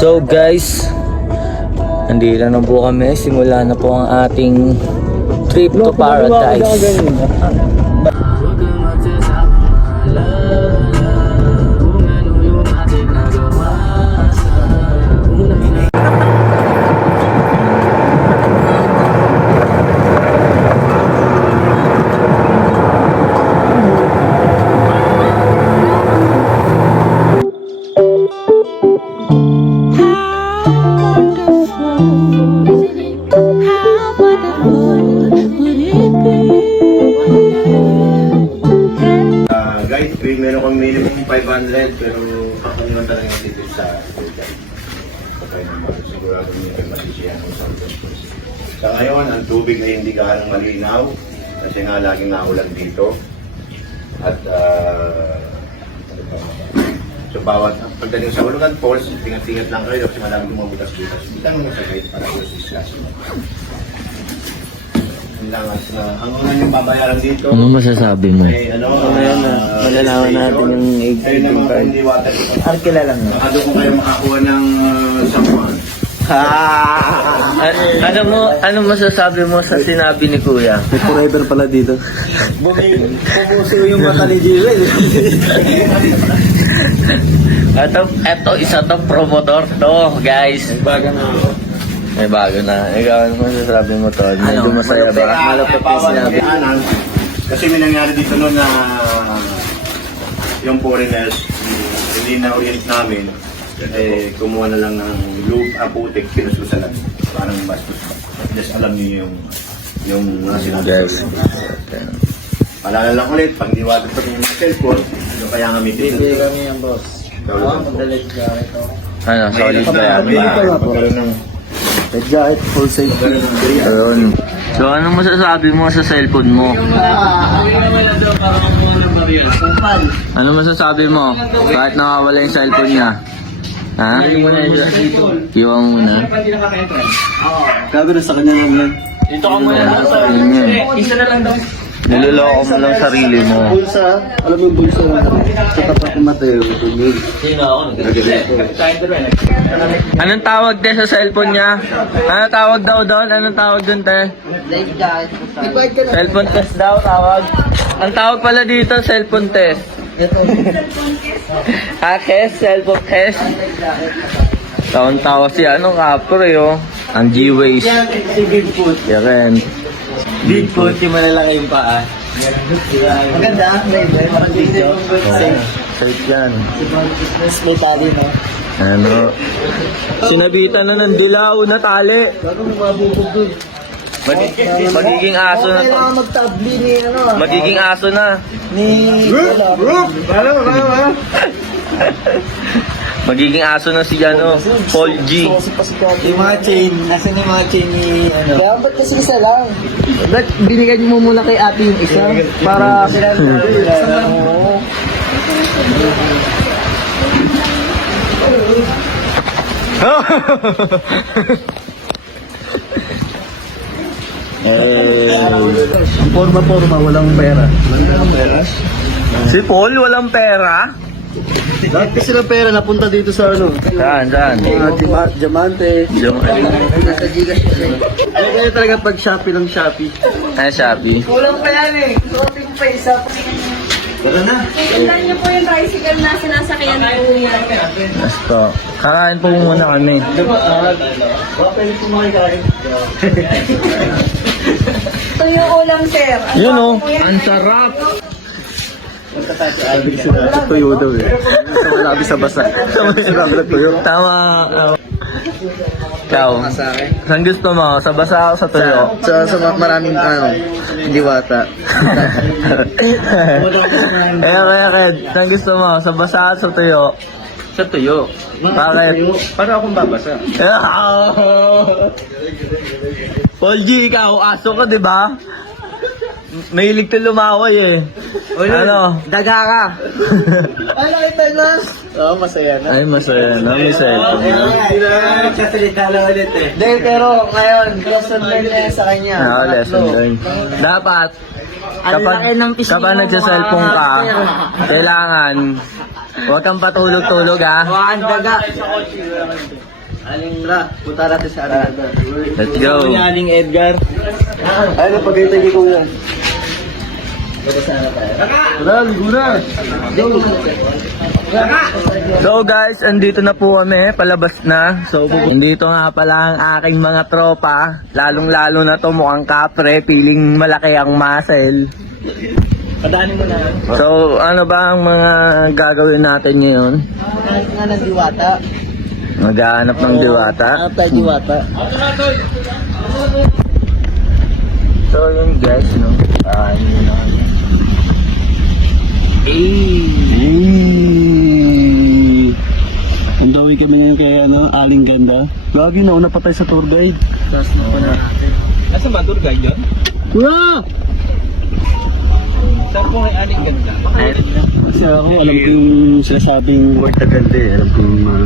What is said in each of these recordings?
So guys, nandito na po kami. Simula na po ang ating trip to paradise. Guys, meron kang minimum 500 pero kapungan talaga yung ticket sa hotel. Kapag naman, sigurado nyo kayo masisiyan ng Santos. Sa ngayon, ang tubig ay hindi gaano malinaw kasi nga laging naulan dito. At so bawat pagdating sa Ulugan Falls, tingat-tingat lang kayo kasi maraming butas-butas. Kita mo sa guide para sa discussion. Hanggang nga yung babayaran dito. Ano masasabi mo? Ngayon na, malalaman natin yung existing card. Arkila lang na. Ano kung kayo makakuha ng samuan? Ano masasabi mo sa sinabi ni Kuya? May forever pala dito. Pumuso yung mata ni Jewel. Eto, isa tong promotor to, guys. May bago na. Ikaw, ano masasabi mo to? Medyo masaya ba? Malapit yung sinabi. Kasi may nangyari dito noon na yung foreigners, hindi na-orient namin. Kasi kumuha na lang ng lube, putik, kinususalan. Parang bastos. Just alam niyo yung mga sinabi. Guys. Paalala lang ulit, pag diwatag pa yung mga cellphone, ano kaya nga may Hindi kami yan, boss. Magdalag ka ito. Ano, solid ba yan? Red jacket, full safe. Ayun. So, ano masasabi mo sa cellphone mo? Ano masasabi mo? Kahit nakawala yung cellphone niya? Ha? Iwan mo na. Gago na sa kanya lang yan. Isa na lang daw. Niloloko mo lang sarili mo. Bulsa, alam mo yung bulsa sa tapat ng Mateo, tumig. Anong tawag te sa cellphone niya? Anong tawag daw doon? Anong tawag doon te? Cellphone test daw tawag. Ang tawag pala dito, cellphone test. Kes, cellphone test. Taon-tawa si ano kapre oh. Ang G-Ways. Si Bigfoot. Yan. Bigfoot, yung malalaki yung paa. Maganda, may video. Safe yan. May tali, no? Ano? Sinabitan na ng dilaw na tali. Gago mo mabubog dun. Magiging aso na to. Kailangan magtabli ni, ano? Magiging aso na. Ni... Magiging aso na si ano, Paul G. Yung mga chain, nasan yung mga chain ni, ano? Kaya ba't kasi isa lang? Ba't binigyan mo muna kay ate yung isa? Para sila Oo. Forma, walang pera. Walang pera? Si Paul walang pera? Lahat kasi ng pera napunta dito sa ano? Saan? Diamante. Nasa Gcash kasi. Ano kaya talaga pag Shopee ng Shopee? Ay, Shopee. Kulang pa yan eh. Kulang pa isa. Tara na. Tandaan niyo po yung tricycle na sinasakyan po yan. Basta. Kakain po muna kami. Baka pwede po makikain. Ito yung ulam, sir. Yun oh, ang sarap. Tuyo daw eh. Sinabi sa basa. Sinabi na tuyo. Tama. Ikaw, saan gusto mo? Sa basa o sa tuyo? Sa maraming ano, hindi wata. Kaya, saan gusto mo? Sa basa o sa tuyo? Sa tuyo. Bakit? Para akong babasa. Paul G, ikaw, aso ka, di ba? Mahilig ka lumaway eh. Ano? Daga ka. Ay, nakita na. Oo, masaya na. Ay, masaya na. May cellphone na. Nagsasalita lang ulit eh. Dahil pero ngayon, lesson learned na yan sa kanya. Lesson learned. Dapat, Ang laki ng pisngi kapag mo, nagsa-cellphone ka, mga- kailangan Huwag kang patulog-tulog ha. Ang daga. Aling ra, punta natin sa Aling Edgar. Let's go. Aling Edgar. Ay, napagkita niyo ko yan. So guys, andito na po kami, palabas na. So andito nga pala ang aking mga tropa. Lalong-lalo na to mukhang kapre, feeling malaki ang muscle. Padaanin mo na. So ano ba ang mga gagawin natin ngayon? Hanap nga ng diwata. Maghahanap ng diwata. Hanap tayo diwata. So yun guys, no? Yun na. Ang dawi kami ngayon kay Aling Ganda. Lagi na, napatay sa tour guide. Nasaan ba tour guide yun? Wala! Saan po kay Aling Ganda? Kasi ako, alam ko yung sinasabing word na ganda eh. Alam ko yung mga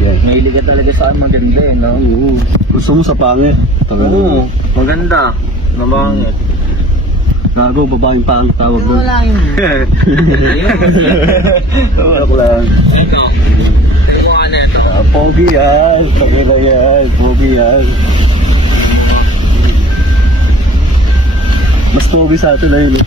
Mahilig ka talaga sa maganda eh, no? Oo. Gusto mo sa pangit. Oo, maganda. Namangit. Gago, babaeng pangit tawag mo. Wala yun. Wala ko lang. Pogi yan. Sabi na yan. Pogi yan. Mas pogi sa atin na yun eh.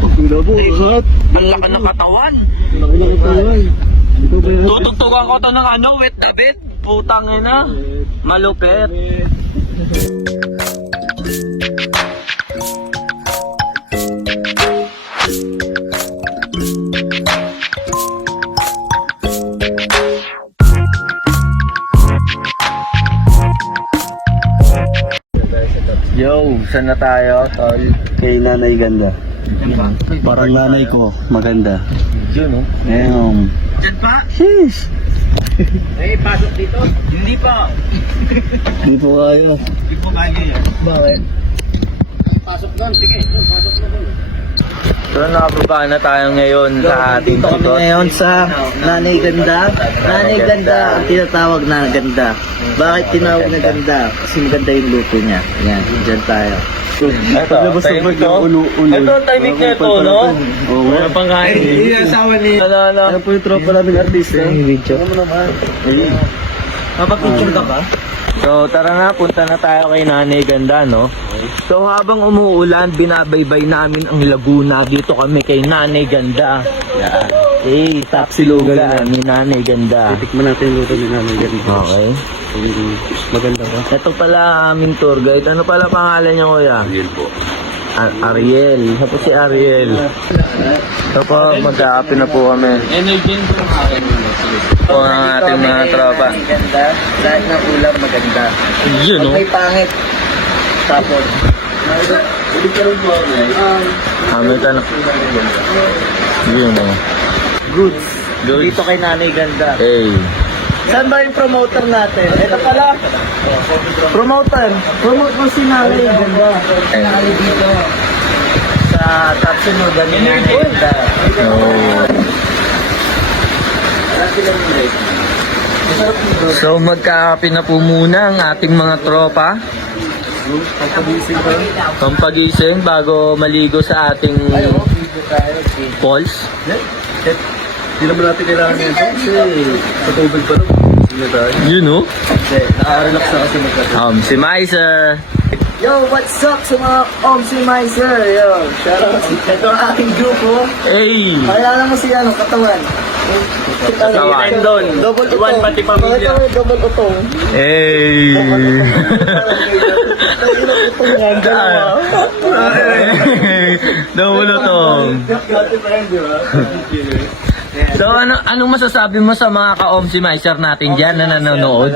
Pagkula po, hot. Ang laka ng katawan. Laki na katawan. Tutugtugan ko to ng wet na bit. Putang ina. Malupit. Yo, saan na tayo, tol? Kay Nanay Ganda. Parang nanay ko, maganda. Yun, no? Damn. Diyan pa? Sheesh. Eh, pasok dito? Hindi pa. Hindi po kaya. Hindi po kaya yan. Bakit? Pasok doon, sige. Pasok na doon. So, nakababa na tayo ngayon sa ating Dito kami tutor. ngayon sa Nanay Ganda. Nanay Ganda ang tinatawag na ganda. Bakit tinawag na ganda? Kasi maganda yung luto niya. Yan, dyan tayo. Ito, timing to. Ito, timing na ito, no? Oo. Wala pang kain. asawa ni... Alala. Ano po yung tropa namin artista? Video. Ano mo naman? Mapapicture ka ba? So, tara na, punta na tayo kay Nanay Ganda, no? So, habang umuulan, binabaybay namin ang Laguna. Dito kami kay Nanay Ganda. Yan. Eh, tapsilugan ni Nanay Ganda. Tikman natin yung luto ni Nanay Ganda. Okay. Maganda ba? Ito pala aming tour guide. Ano pala pangalan niya, kuya? Ariel po. Ariel. Ito po si Ariel. Ito po, mag-a-happy na po kami. Po ang ating mga tropa. Ganda. Lahat ng ulam maganda. Yun, no? May pangit. Tapos. Ulit ka rin po ako Kami ka na. Yun, no? Goods. Goods. Dito kay Nanay Ganda. Hey. Saan ba yung promoter natin? Ito pala. Promoter. Promote mo si Nanay Ganda. Nanay dito. Sa Tapsilugan ni Nanay Ganda. Oh. So magka-happy na po muna ang ating mga tropa. Pampagising bago maligo sa ating falls. Hindi naman natin kailangan yun. Kasi sa tubig pa rin. You know? Hindi, naka-relax na kasi magkakaroon. Si Maiser. Yo, what's up sa mga Omsimizer? Yo, shout out. Ito ang aking grupo. Hey! Pakilala mo si katawan. Katawan. Double utong. Iwan pati pamilya. Ito, double utong. Hey! Tayo utong yan, dalawa. Nawulotong. Dati pa yan, di ba? So anong masasabi mo sa mga ka-Omsimizer natin dyan na nanonood?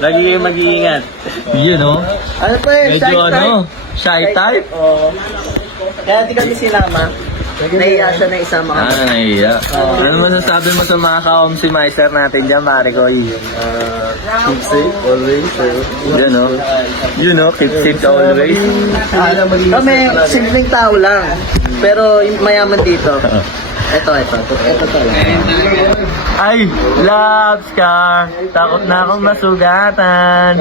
Lagi kayo mag-iingat. You know? Ano pa yun? Medyo shy type? Oo. Kaya di kami sinama. Nahiya siya na isama kami. Nahiya. Ano masasabi mo sa mga ka-Omsimizer natin dyan, pare ko? Keep safe, always. You know? You know, keep safe always. Kami, simpleng tao lang. Pero yung mayaman dito. Ito talaga. Ay, loves ka. Takot na akong masugatan.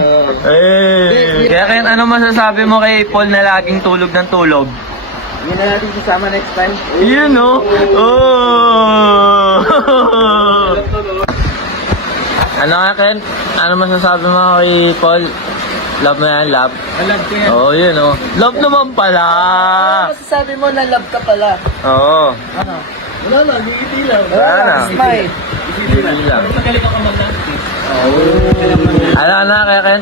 Kaya ano masasabi mo kay Paul na laging tulog ng tulog? Hindi na natin kasama next time. Yun oh! Oh! Ano nga Ken? Ano masasabi mo kay Paul? Love mo yan, love? Love ko yan. Oo, yun oh. Love naman pala! Ano masasabi mo na love ka pala? Oo. Ano? Wala na, gigiti lang. Wala na. Smile. Hindi lang. Magaling ako mag-plastic. Ano kaya Ken?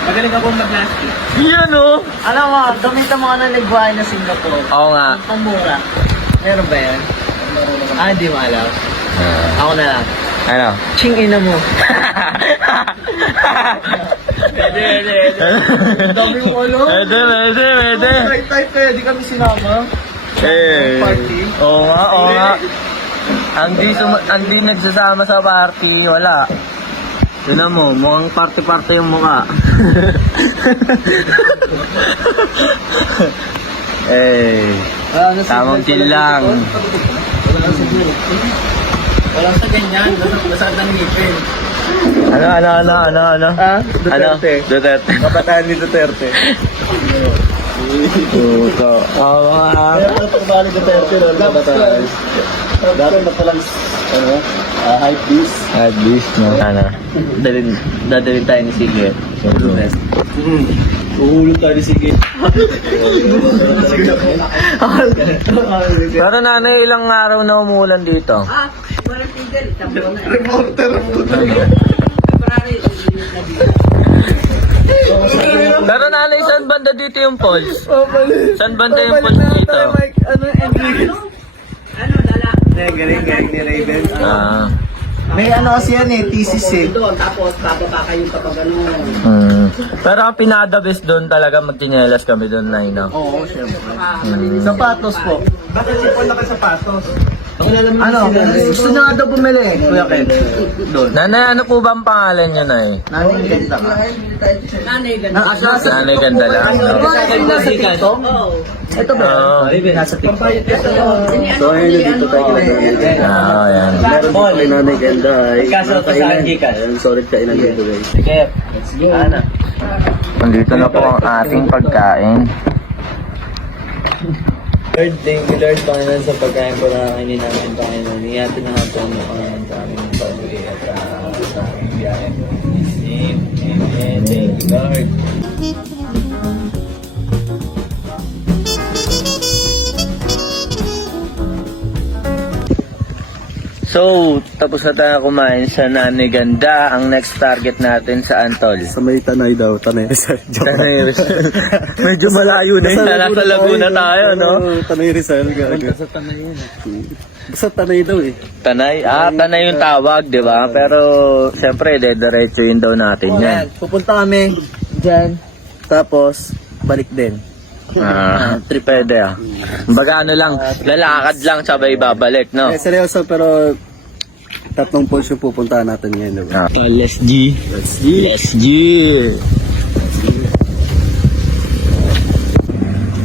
Magaling ako mag-plastic. Yun oh! Alam mo, gamitan mo ka ng ligwahe na Singapore. Oo nga. Ang pamura. Meron ba yan? Hindi mo alam. Ako na lang. Ano? Ching ina mo. Pwede. Dami mo ano? Pwede. Type kaya, di kami sinama. Party? Oo nga. Ang di nagsasama sa party, wala. Tignan mo, mukhang party-party yung mukha. Tamang chill lang. Walang sa ganyan. Basag ng ngipin. Ano? Duterte. Duterte. Kabataan ni Duterte. Puto. Kaya pala pagmali Duterte na kabataan. Dati na palang hype beast. At least, no? Ano? Dadalhin tayo ni Sige. Uhulog tayo ni Sige. Pero nanay, ilang araw na umulan dito? Walang tigil. Tabo na. Reporter. Pero nanay, saan banda dito yung falls? Saan banda yung falls dito? Ano, Enriquez? Ano, lala. Galing ni Raven. Ah. May ano kasi yan thesis eh. Doon, tapos bababa kayo kapag ano. Pero ang pinaka-best doon talaga magtinyelas kami doon na no? Oo, syempre. Sapatos po. Bakit sipon na kayo sapatos? Ano? Gusto nyo nga daw bumili, Kuya Ken. Doon. Nanay, ano po ba ang pangalan nyo, Nay? Naning ganda ka. Nanay, ganda. Nanay, ganda lang. No? Nasa TikTok? Oo. Ito ba? Oo. Nasa TikTok. So, ayun, dito tayo. Ah, yan. Meron po kay Nanay Ganda ay Kaso to sa Gikas. solid kainan dito guys. Sige. Let's go. Nandito na po ang ating pagkain. Lord, thank you Lord, Panginoon, sa pagkain po na kainin namin, Panginoon. Iyatin na po mo, Panginoon, sa aming pag-uwi at sa aming biyahe. In His name, Amen. Thank you, Lord. So, tapos na tayo kumain sa Nanay Ganda. Ang next target natin sa Antol. Sa may Tanay daw, Tanay Rizal. Tanay Rizal. Medyo malayo na yun. Nasa Laguna tayo, no? Tanay Rizal. Sa Tanay yun. Basta Tanay daw eh. Tanay? Tanay yung tawag, di ba? Pero, syempre, dediretso yun daw natin yan. Pupunta kami dyan. Tapos, balik din. Pwede ah. Baga ano lang, lalakad lang sabay babalik, no? Seryoso, pero tatlong poles yung pupuntahan natin ngayon. Diba? Let's G. Let's G.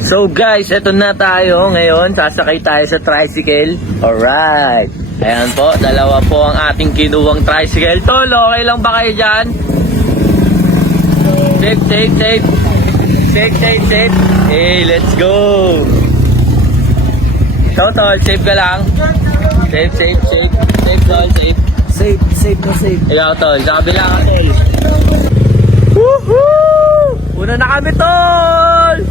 So guys, eto na tayo ngayon. Sasakay tayo sa tricycle. Alright. Ayan po, dalawa po ang ating kinuwang tricycle. Tol, okay lang ba kayo dyan? Safe. Safe. Hey, let's go! So, Tol, safe ka lang? Safe. Safe, Tol, safe. Safe. Ikaw, Tol, sa kabila ka, Tol. Woohoo! Una na kami, Tol!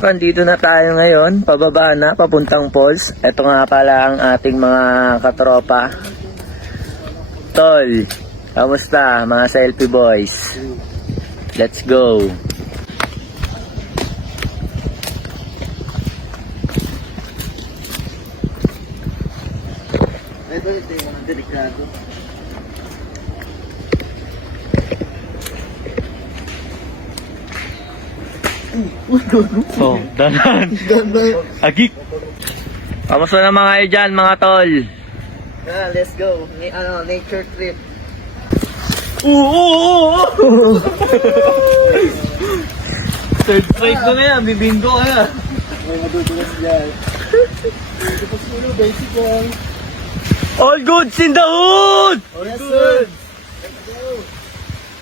Nandito na tayo ngayon, pababa na, papuntang falls. Ito nga pala ang ating mga katropa. Tol, kamusta mga selfie boys? Let's go! Ito yung delikado. Oh, danan. Agik. Kamusta naman kayo dyan, mga tol? Let's go. Nature trip. Third strike ko na yan, bibinggo ka na. May madudulas dyan. Tapos ulo, basic lang. All goods in the hood! Yes, sir. Let's go.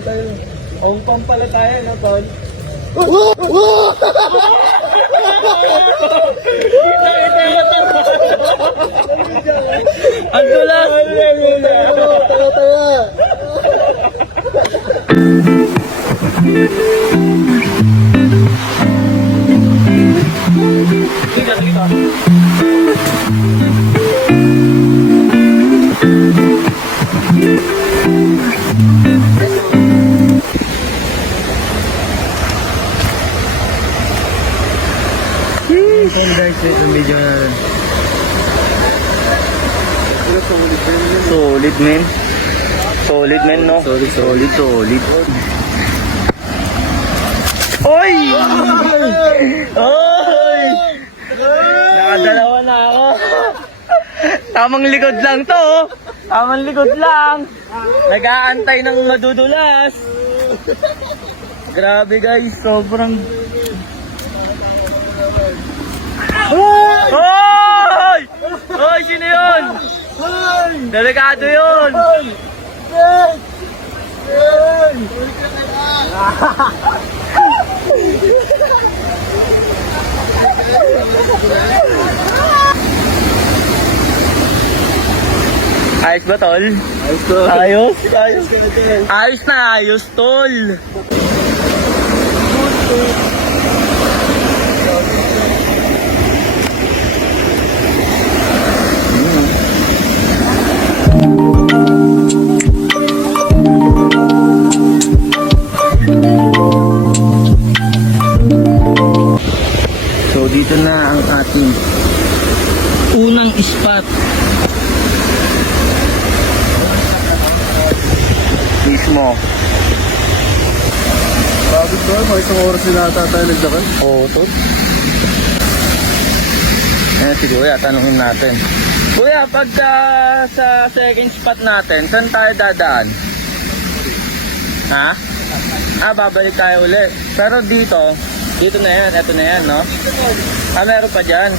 Tayo. Ong pang pala tayo, no, Tol? Ang dulas! Tayo. Guys, itong video na solid men. Solid men, no? Solid. Oy! Oy! Nakadalawa na ako. Tamang likod lang to, oh. Tamang likod lang. Nag-aantay ng madudulas. Grabe guys, sobrang... Hoy! Hoy, sino yun? Delikado yun! Ayos ba, tol? Ayos ko. Ayos? Ayos ka na dyan. Ayos na ayos, tol! So dito na ang ating unang spot. Mismo. Bakit ba? May isang oras na ata tayo nagdakan. Oo, tol. Ayan si Kuya, tanungin natin. Kuya, pagka sa second spot natin, saan tayo dadaan? Ha? Babalik tayo uli. Pero dito na yan, eto na yan, no? Meron pa dyan.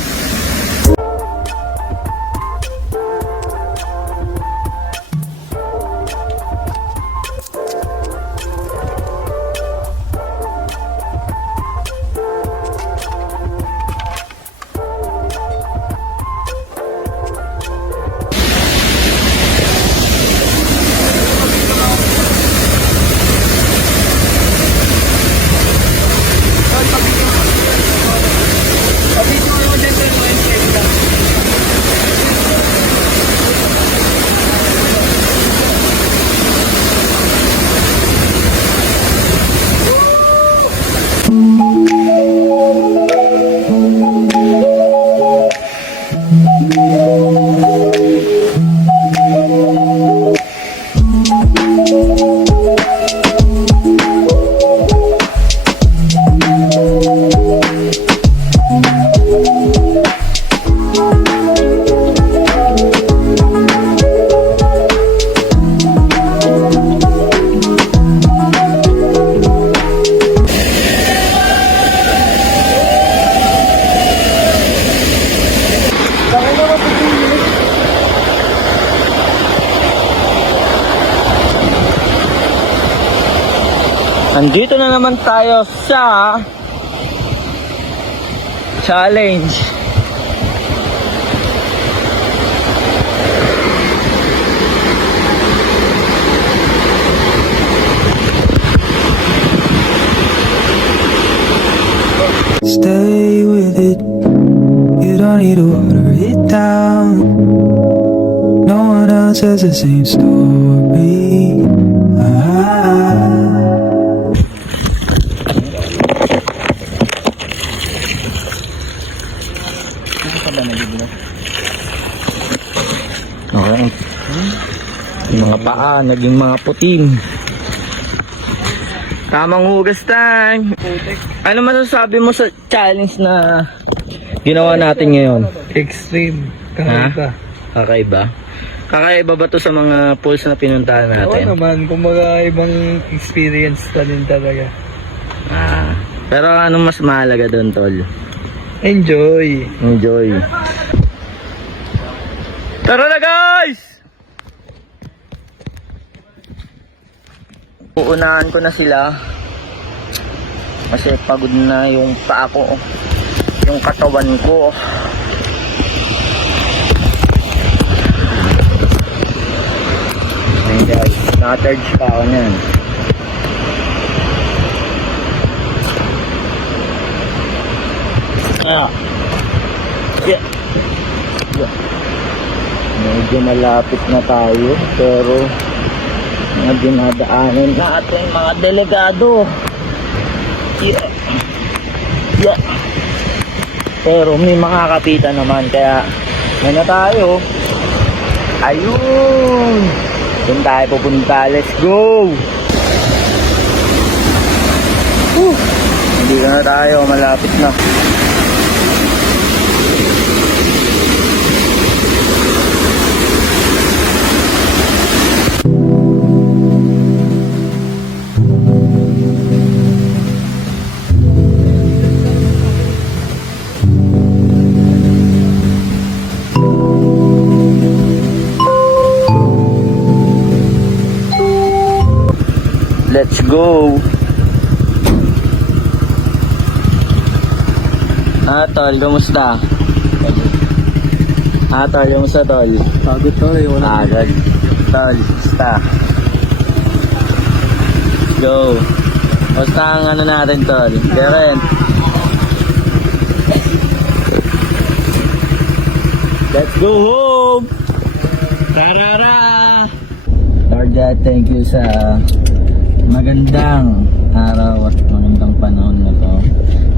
Andito na naman tayo sa challenge. Stay with it. You don't need to water it down. No one else has the same story. Okay. Yung mga paa, naging mga puting. Tamang hugas time. Ano masasabi mo sa challenge na ginawa natin ngayon? Extreme. Ha? Kakaiba. Kakaiba ba to sa mga pools na pinuntahan Oo natin? naman, kumbaga ibang experience ka din talaga. Pero anong mas mahalaga doon, tol? Enjoy! Enjoy. Tara na, guys! Uunahan ko na sila. Kasi pagod na yung paa ko. Yung katawan ko. Ayun guys, na-charge pa ako niyan. Yeah. Medyo malapit na tayo, pero mga dinadaanan natin mga delegado. Yeah. Pero may mga kapitan naman, kaya na tayo. Ayun! Doon tayo pupunta. Let's go! Hindi na tayo, malapit na. Let's go! Tol, kumusta? Tol, kumusta, tol? Pagod to eh, wala. Agad. Tol, kumusta? Let's go! Kumusta ang ano natin, tol? Karen? Let's go home! Tarara! Lord God, thank you sa magandang araw at magandang panahon na to.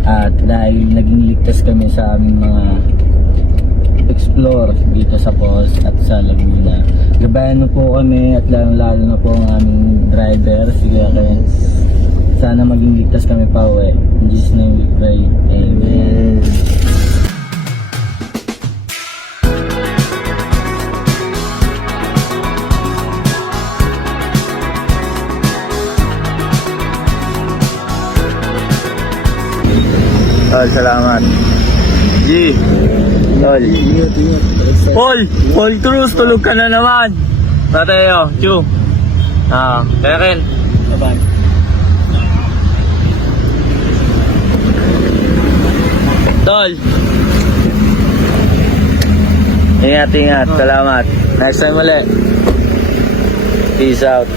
At dahil naging ligtas kami sa aming mga explore dito sa Pos at sa Laguna. Gabayan mo po kami at lalo na po ang aming driver, si Kuya. Sana maging ligtas kami pa uwi. In Jesus' name we pray. Amen. Tol, salamat. G. Tol. Paul Cruz, tulog ka na naman. Mateo, Chu. Karen. Bye-bye. Tol. Ingat. Salamat. Next time ulit. Peace out.